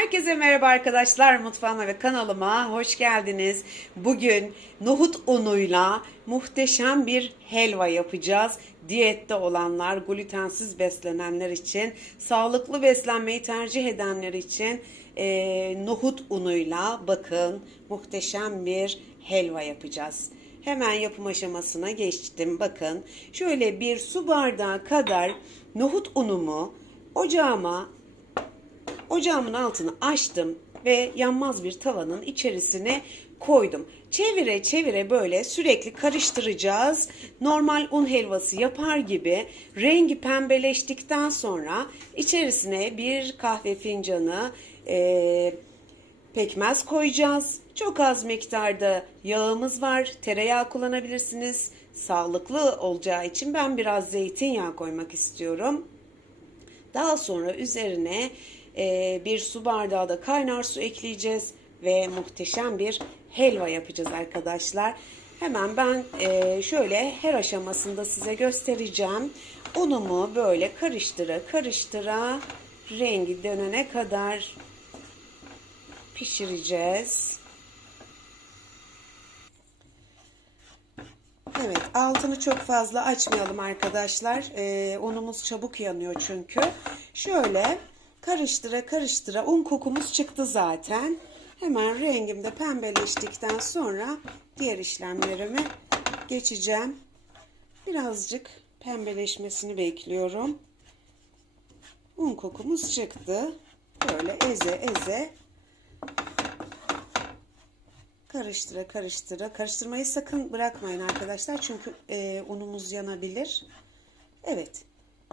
Herkese merhaba arkadaşlar mutfağıma ve kanalıma hoş geldiniz. Bugün nohut unuyla muhteşem bir helva yapacağız. Diyette olanlar, glutensiz beslenenler için, sağlıklı beslenmeyi tercih edenler için eee, nohut unuyla bakın muhteşem bir helva yapacağız. Hemen yapım aşamasına geçtim. Bakın şöyle bir su bardağı kadar nohut unumu ocağıma Ocağımın altını açtım ve yanmaz bir tavanın içerisine koydum. Çevire çevire böyle sürekli karıştıracağız. Normal un helvası yapar gibi rengi pembeleştikten sonra içerisine bir kahve fincanı e, pekmez koyacağız. Çok az miktarda yağımız var. Tereyağı kullanabilirsiniz. Sağlıklı olacağı için ben biraz zeytinyağı koymak istiyorum. Daha sonra üzerine e, bir su bardağı da kaynar su ekleyeceğiz ve muhteşem bir helva yapacağız arkadaşlar. Hemen ben e, şöyle her aşamasında size göstereceğim. Unumu böyle karıştıra karıştıra rengi dönene kadar pişireceğiz. Evet, altını çok fazla açmayalım arkadaşlar. Ee, unumuz çabuk yanıyor çünkü. Şöyle karıştıra karıştıra un kokumuz çıktı zaten. Hemen rengim de pembeleştikten sonra diğer işlemlerime geçeceğim. Birazcık pembeleşmesini bekliyorum. Un kokumuz çıktı. Böyle eze eze Karıştıra karıştıra. Karıştırmayı sakın bırakmayın arkadaşlar. Çünkü e, unumuz yanabilir. Evet.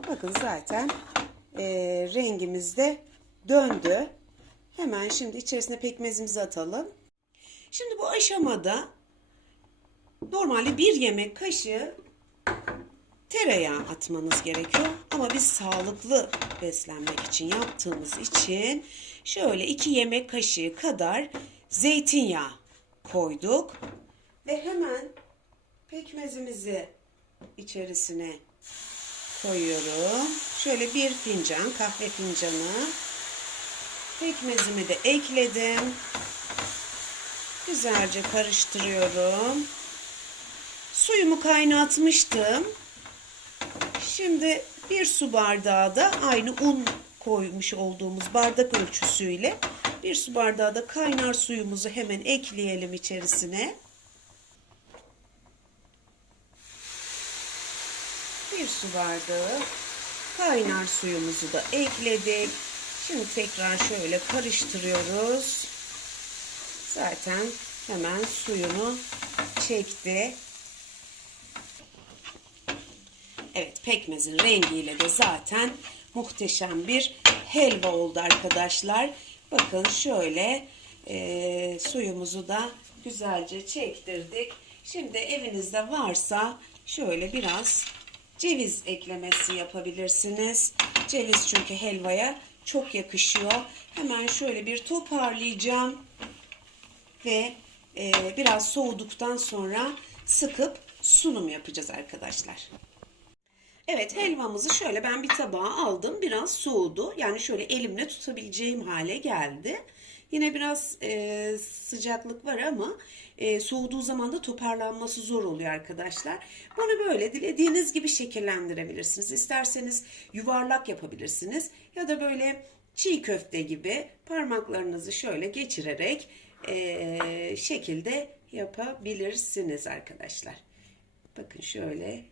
Bakın zaten e, rengimiz de döndü. Hemen şimdi içerisine pekmezimizi atalım. Şimdi bu aşamada normalde bir yemek kaşığı tereyağı atmanız gerekiyor. Ama biz sağlıklı beslenmek için yaptığımız için şöyle iki yemek kaşığı kadar zeytinyağı koyduk. Ve hemen pekmezimizi içerisine koyuyorum. Şöyle bir fincan, kahve fincanı. Pekmezimi de ekledim. Güzelce karıştırıyorum. Suyumu kaynatmıştım. Şimdi bir su bardağı da aynı un koymuş olduğumuz bardak ölçüsüyle bir su bardağı da kaynar suyumuzu hemen ekleyelim içerisine. Bir su bardağı kaynar suyumuzu da ekledik. Şimdi tekrar şöyle karıştırıyoruz. Zaten hemen suyunu çekti. Evet pekmezin rengiyle de zaten muhteşem bir helva oldu arkadaşlar. Bakın şöyle e, suyumuzu da güzelce çektirdik. Şimdi evinizde varsa şöyle biraz ceviz eklemesi yapabilirsiniz. Ceviz çünkü helvaya çok yakışıyor. Hemen şöyle bir toparlayacağım. Ve e, biraz soğuduktan sonra sıkıp sunum yapacağız arkadaşlar. Evet helvamızı şöyle ben bir tabağa aldım. Biraz soğudu. Yani şöyle elimle tutabileceğim hale geldi. Yine biraz e, sıcaklık var ama e, soğuduğu zaman da toparlanması zor oluyor arkadaşlar. Bunu böyle dilediğiniz gibi şekillendirebilirsiniz. İsterseniz yuvarlak yapabilirsiniz. Ya da böyle çiğ köfte gibi parmaklarınızı şöyle geçirerek e, şekilde yapabilirsiniz arkadaşlar. Bakın şöyle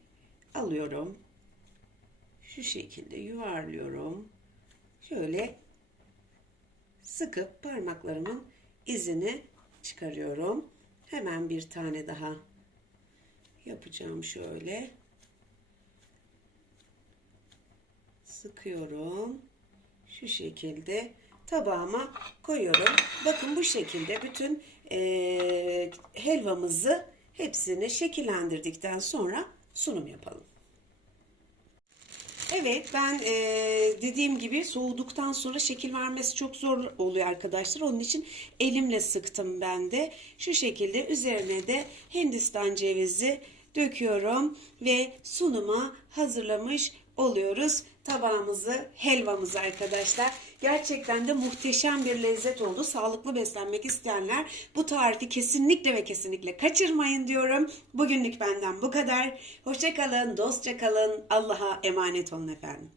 alıyorum şu şekilde yuvarlıyorum. Şöyle sıkıp parmaklarımın izini çıkarıyorum. Hemen bir tane daha yapacağım şöyle. Sıkıyorum. Şu şekilde tabağıma koyuyorum. Bakın bu şekilde bütün e, helvamızı hepsini şekillendirdikten sonra sunum yapalım. Evet ben e, dediğim gibi soğuduktan sonra şekil vermesi çok zor oluyor arkadaşlar. Onun için elimle sıktım ben de. Şu şekilde üzerine de Hindistan cevizi döküyorum ve sunuma hazırlamış oluyoruz. tabağımızı, helvamızı arkadaşlar. Gerçekten de muhteşem bir lezzet oldu. Sağlıklı beslenmek isteyenler bu tarifi kesinlikle ve kesinlikle kaçırmayın diyorum. Bugünlük benden bu kadar. Hoşça kalın, dostça kalın. Allah'a emanet olun efendim.